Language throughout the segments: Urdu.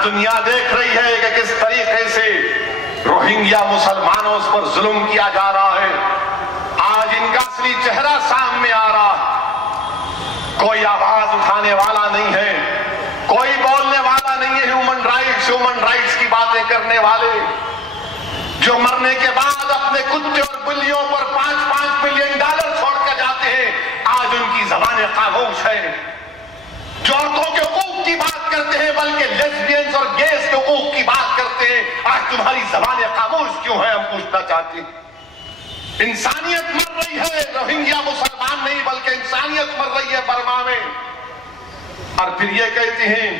آج دنیا دیکھ رہی ہے کہ کس طریقے سے روہنگیا مسلمانوں پر ظلم کیا جا رہا ہے. آج ان کا اصلی چہرہ سامنے آ رہا ہے. کوئی آواز اٹھانے والا نہیں ہے, کوئی بولنے والا نہیں ہے. ہیومن رائٹس کی باتیں کرنے والے جو مرنے کے بعد اپنے کتے اور بلیوں پر $5 ملین چھوڑ کر جاتے ہیں, آج ان کی زبانیں خاموش ہیں. جو عورتوں کے حقوق کی بات کرتے ہیں بلکہ لیسبینز اور گیز کے حقوق کی بات کرتے ہیں, آج تمہاری زبانیں خاموش کیوں ہیں؟ ہم پوچھنا چاہتے ہیں. انسانیت مر رہی ہے, روہنگیا مسلمان نہیں بلکہ انسانیت مر رہی ہے برما میں. اور پھر یہ کہتے ہیں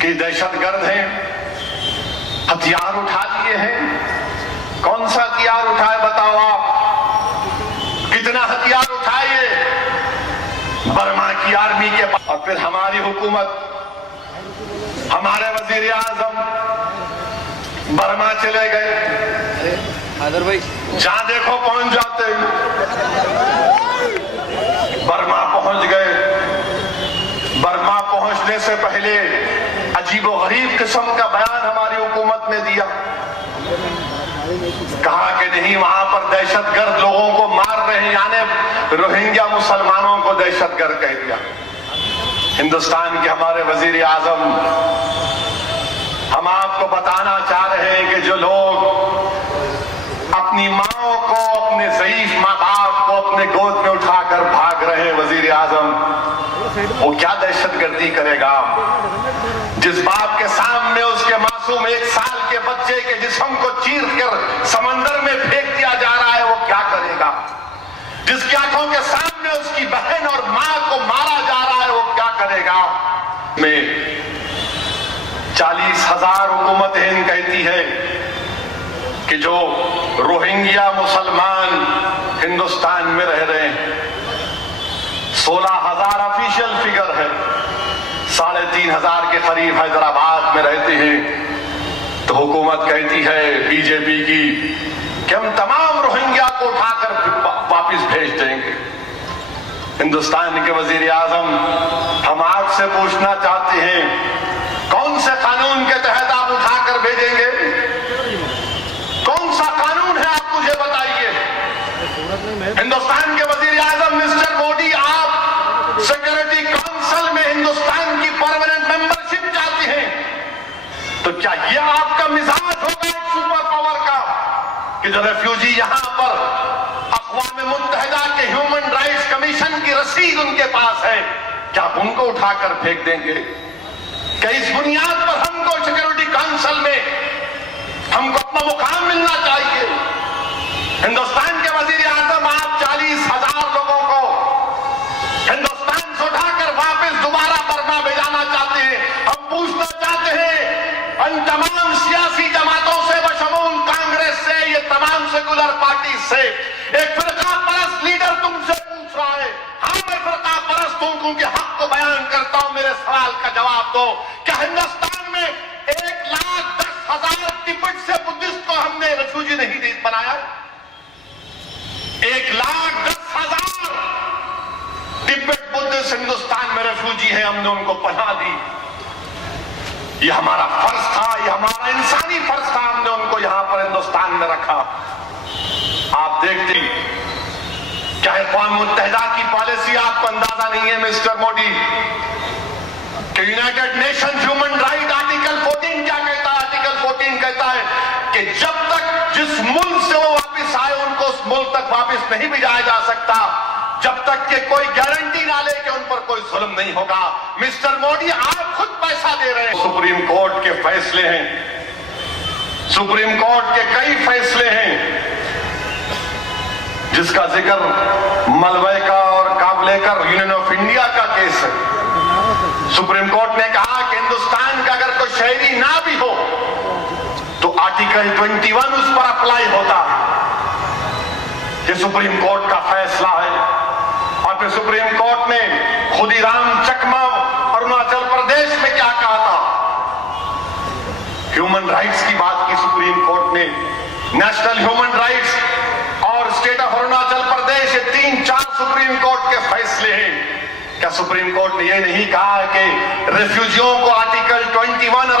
کہ دہشت گرد ہیں, ہتھیار اٹھا لیے ہیں. کون سا ہتھیار اٹھائے بتاؤ آپ؟ کتنا ہتھیار اٹھائے برما کی آرمی کے پاس؟ اور پھر ہماری حکومت, ہمارے وزیر اعظم برما چلے گئے, جہاں دیکھو پہنچ جاتے. برما پہنچ گئے. برما پہنچنے سے پہلے عجیب و غریب قسم کا بیان ہماری حکومت نے دیا. کہا کہ نہیں, وہاں پر دہشت گرد لوگوں کو مار رہے ہیں, یعنی روہنگیا مسلمانوں کو دہشت گرد کہہ دیا. ہندوستان کے ہمارے وزیر اعظم, ہم آپ کو بتانا چاہ رہے ہیں کہ جو لوگ اپنی ماں کو, اپنے ضعیف ماں باپ کو اپنے گود میں اٹھا کر بھاگ رہے ہیں, وزیر اعظم وہ کیا دہشت گردی کرے گا؟ جس باپ کے سامنے اس کے معصوم 1 سال کے بچے کے جسم کو چیر کر سمندر میں پھینک دیا جا رہا ہے, وہ کیا کرے گا؟ جس کی آنکھوں کے سامنے اس کی بہن اور ماں کو مارا جا رہا ہے, وہ کیا کرے گا؟ میں 40,000 حکومت ہند کہتی ہے کہ جو روہنگیا مسلمان ہندوستان میں رہ رہے ہیں, 16,000 آفیشیل فگر ہے, 3,500 کے قریب حیدرآباد میں رہتے ہیں. تو حکومت کہتی ہے بی جے پی کی کہ ہم تمام روہنگیا کو اٹھا کر واپس بھیج دیں گے. ہندوستان کے وزیر اعظم, ہم آپ سے پوچھنا چاہتے ہیں کون سے قانون کے تحت آپ اٹھا کر بھیجیں گے؟ کون سا قانون ہے آپ مجھے بتائیے. ہندوستان کے وزیر اعظم مسٹر مودی, آپ سیکورٹی کونسل میں ہندوستان کی پرماننٹ ممبرشپ چاہتے ہیں, تو کیا یہ آپ کا مزاج ہوگا ایک سپر پاور کا کہ جو ریفیوجی یہاں پر اقوام متحدہ کے ہیومن رائٹس کمیشن کی رسید ان کے پاس ہے, کیا آپ ان کو اٹھا کر پھینک دیں گے؟ کہ اس بنیاد پر ہم کو سیکورٹی کونسل میں ہم کو اپنا مقام ملنا چاہیے؟ ہندوستان کے وزیر اعظم, آپ 40,000 لوگوں کو ہندوستان سے اٹھا کر واپس دوبارہ برما بھیجانا چاہتے ہیں. ہم پوچھنا چاہتے ہیں ان تمام سیاسی جماعتوں سے بشمول کانگریس سے, یہ تمام سیکولر پارٹی سے, ایک فرقہ پرست لیڈر تم سے پوچھ رہا ہے. ہاں میں فرقہ پرست ہوں کیونکہ حق کو بیان کرتا ہوں, میرے سوال کا جواب دو. کیا ہندوستان میں 1,10,000 تبت سے بدھسٹ کو ہم نے ریفیوجی نہیں بنایا؟ 1,10,000 تبت بدھسٹ ہندوستان میں ریفیوجی ہیں, ہم نے ان کو پناہ دی. یہ ہمارا فرض تھا, یہ ہمارا انسانی فرض تھا, ہم نے ان کو یہاں پر ہندوستان میں رکھا. آپ دیکھتے کیا اقوام متحدہ کی پالیسی آپ کو اندازہ نہیں ہے مسٹر مودی کہ United nation human right article 14 کیا کہتا ہے؟ آرٹیکل 14 کہتا ہے کہ جب تک جس ملک سے وہ واپس آئے ان کو اس ملک تک واپس نہیں بھیجایا جا سکتا جب تک کہ کوئی گارنٹی نہ لے کہ ان پر کوئی ظلم نہیں ہوگا. مسٹر مودی, آپ خود پیسہ دے رہے ہیں. سپریم کورٹ کے فیصلے ہیں, سپریم کورٹ کے کئی فیصلے ہیں, جس کا ذکر ملوے کا اور کابلے کا یونین آف انڈیا کا کیس ہے. سپریم کورٹ نے کہا کہ ہندوستان کا اگر کوئی شہری نہ بھی ہو تو آرٹیکل 21 اس پر اپلائی ہوتا ہے. یہ سپریم کورٹ کا فیصلہ ہے. اور پھر سپریم کورٹ نے خودی رام چکما اروناچل پردیش میں کیا کہا تھا؟ ہیومن رائٹس کی بات کی سپریم کورٹ نے. نیشنل ہیومن رائٹس اور اسٹیٹ آف اروناچل پردیش, یہ 3-4 سپریم کورٹ کے فیصلے ہیں. کیا سپریم کورٹ نے یہ نہیں کہا کہ ریفیوجیوں کو آرٹیکل 21 اور